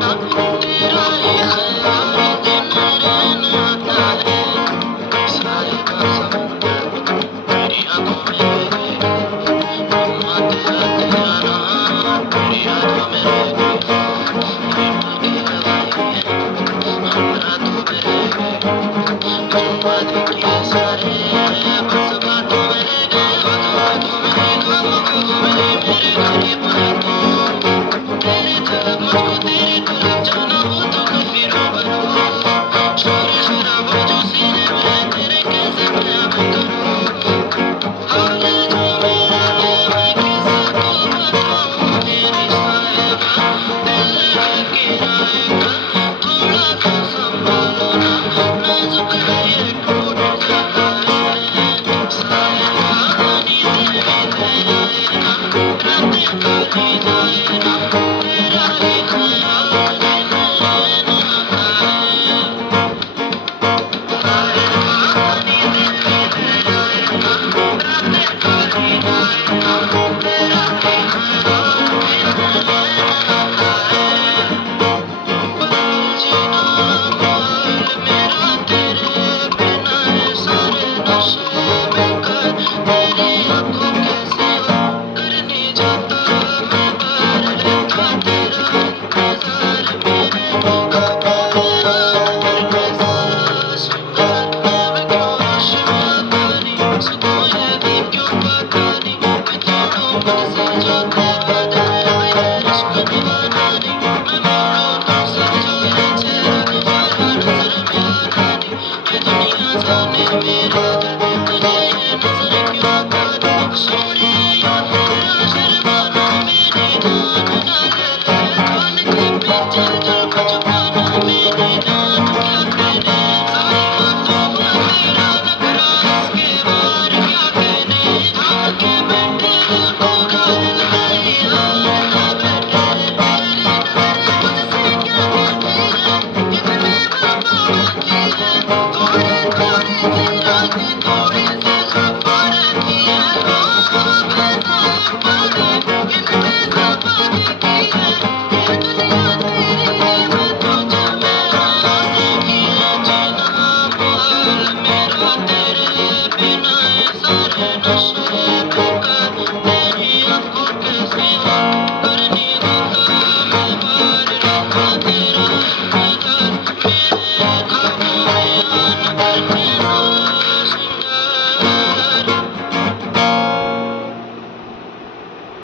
ना तेरा ये ख्याल दिन रैन आता है। सारे का समुंदर मेरी आंखों में रह गए, तुम आते आते जाना मेरी यादों में रह गए। ये पल की हवाएं हम रातों में रह गए, जो वादे किए सारे बस बातों में रह गए। वो तो मेरी ख्वाबों को मेरे घर की बातों, तेरी तलब मुझको तेरी